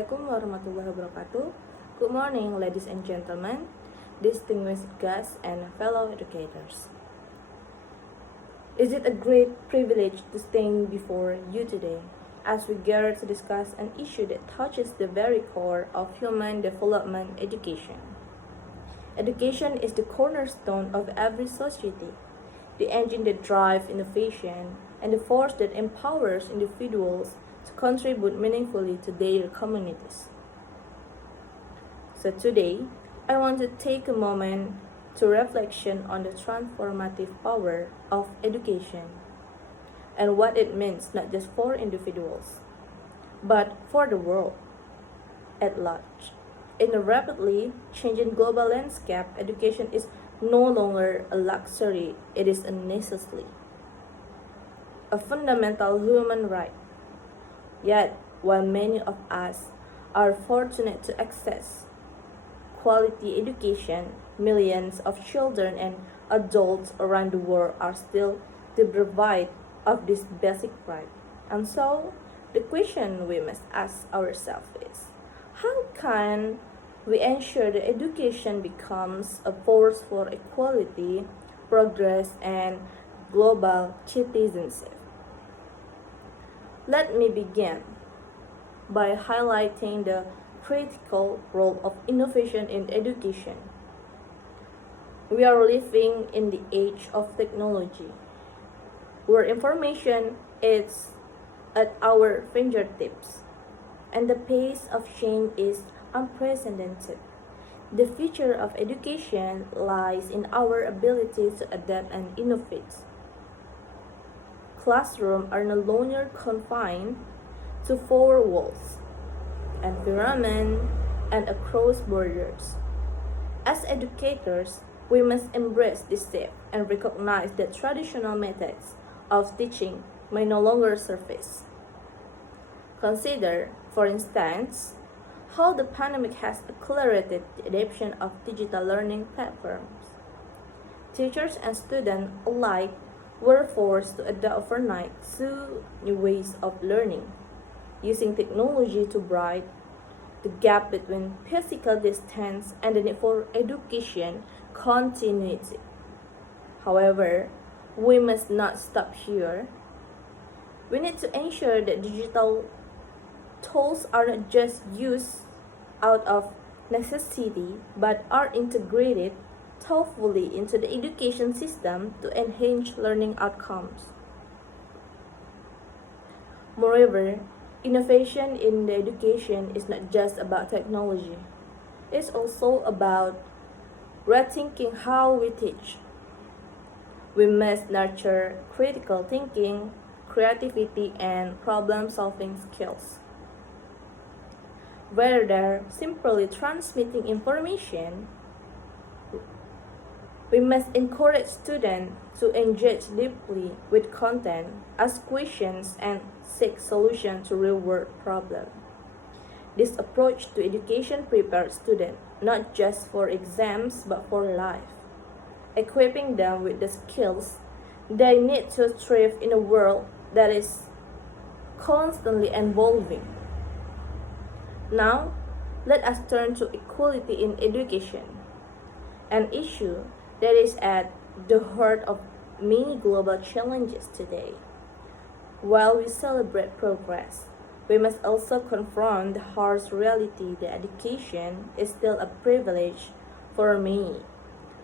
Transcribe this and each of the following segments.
Assalamualaikum warahmatullahi wabarakatuh. Good morning, ladies and gentlemen, distinguished guests, and fellow educators. Is it a great privilege to stand before you today as we gather to discuss an issue that touches the very core of human development: education? Education is the cornerstone of every society, the engine that drives innovation, and the force that empowers individuals to contribute meaningfully to their communities. So today, I want to take a moment to reflection on the transformative power of education and what it means not just for individuals, but for the world at large. In a rapidly changing global landscape, education is no longer a luxury, it is a necessity, a fundamental human right. Yet, while many of us are fortunate to access quality education, millions of children and adults around the world are still deprived of this basic right. And so, the question we must ask ourselves is, how can we ensure that education becomes a force for equality, progress, and global citizenship? Let me begin by highlighting the critical role of innovation in education. We are living in the age of technology, where information is at our fingertips, and the pace of change is unprecedented. The future of education lies in our ability to adapt and innovate. Classrooms are no longer confined to four walls, environment, and across borders. As educators, we must embrace this shift and recognize that traditional methods of teaching may no longer suffice. Consider, for instance, how the pandemic has accelerated the adoption of digital learning platforms. Teachers and students alike were forced to adapt overnight to new ways of learning, using technology to bridge the gap between physical distance and the need for education continuity. However, we must not stop here. We need to ensure that digital tools are not just used out of necessity but are integrated thoughtfully into the education system to enhance learning outcomes. Moreover, innovation in the education is not just about technology. It's also about rethinking how we teach. We must nurture critical thinking, creativity, and problem-solving skills. Rather than simply transmitting information, we must encourage students to engage deeply with content, ask questions, and seek solutions to real-world problems. This approach to education prepares students not just for exams but for life, equipping them with the skills they need to thrive in a world that is constantly evolving. Now, let us turn to equality in education, an issue that is at the heart of many global challenges today. While we celebrate progress, we must also confront the harsh reality that education is still a privilege for many.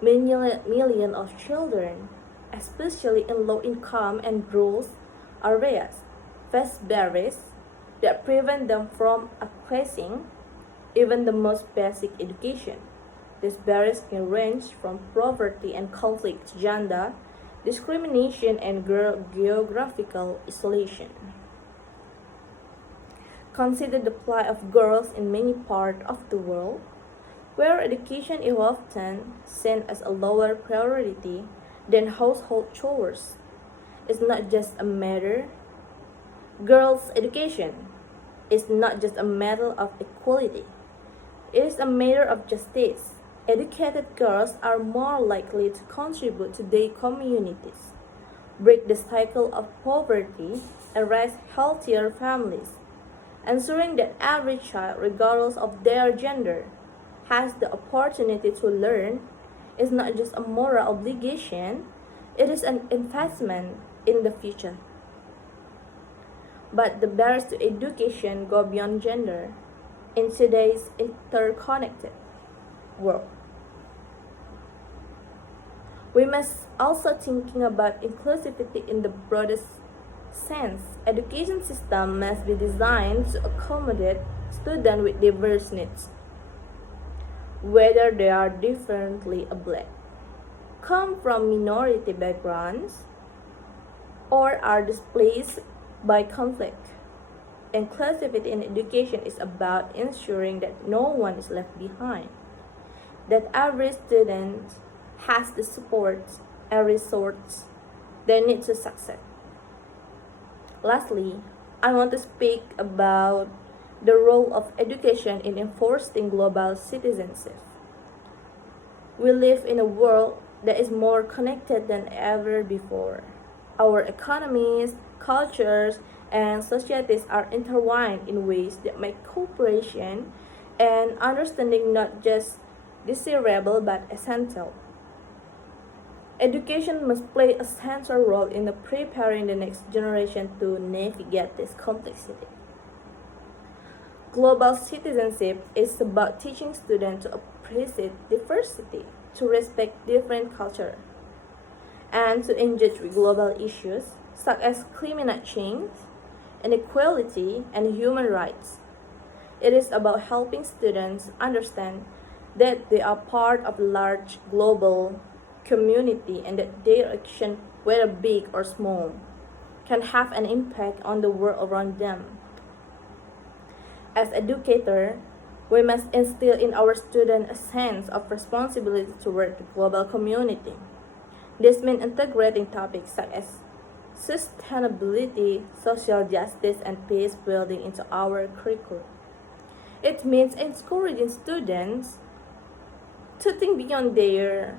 Millions of children, especially in low-income and rural areas, face barriers that prevent them from accessing even the most basic education. These barriers can range from poverty and conflict, gender discrimination, and geographical isolation. Consider the plight of girls in many parts of the world, where education is often seen as a lower priority than household chores. It's not just a matter. Girls' education is not just a matter of equality. It is a matter of justice. Educated girls are more likely to contribute to their communities, break the cycle of poverty, and raise healthier families. ensuring that every child, regardless of their gender, has the opportunity to learn is not just a moral obligation, it is an investment in the future. But the barriers to education go beyond gender in today's interconnected world. We must also thinking about inclusivity in the broadest sense. Education system must be designed to accommodate students with diverse needs, whether they are differently able, come from minority backgrounds, or are displaced by conflict. Inclusivity in education is about ensuring that no one is left behind, that every student has the support and resources they need to succeed. Lastly, I want to speak about the role of education in enforcing global citizenship. We live in a world that is more connected than ever before. Our economies, cultures, and societies are intertwined in ways that make cooperation and understanding not just desirable but essential. Education must play a central role in preparing the next generation to navigate this complexity. Global citizenship is about teaching students to appreciate diversity, to respect different cultures, and to engage with global issues such as climate change, inequality, and human rights. It is about helping students understand that they are part of a large global community and that their action, whether big or small, can have an impact on the world around them. As educators, we must instill in our students a sense of responsibility toward the global community. This means integrating topics such as sustainability, social justice, and peace building into our curriculum. It means encouraging students to think beyond their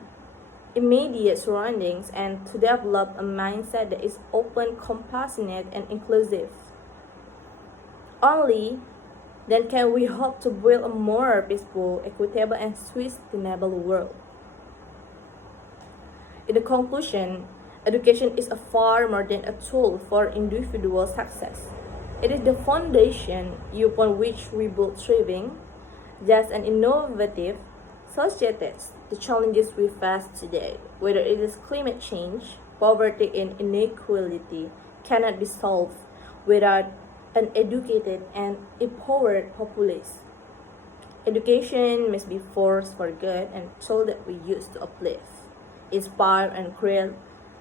immediate surroundings and to develop a mindset that is open, compassionate, and inclusive. Only then can we hope to build a more peaceful, equitable, and sustainable world. In the conclusion, education is a far more than a tool for individual success. It is the foundation upon which we build thriving, just and innovative societies. The challenges we face today, whether it is climate change, poverty, and inequality, cannot be solved without an educated and empowered populace. Education must be force for good and tool that we use to uplift, inspire, and create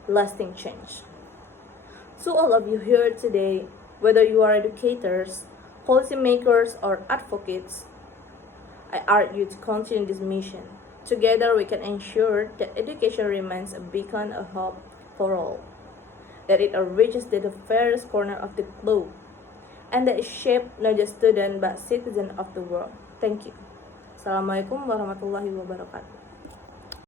lasting change. So all of you here today, whether you are educators, policymakers, or advocates, I urge you to continue this mission. Together we can ensure that education remains a beacon of hope for all, that it reaches to the furthest corner of the globe, and that it shapes not just students but citizens of the world. Thank you. Assalamualaikum warahmatullahi wabarakatuh.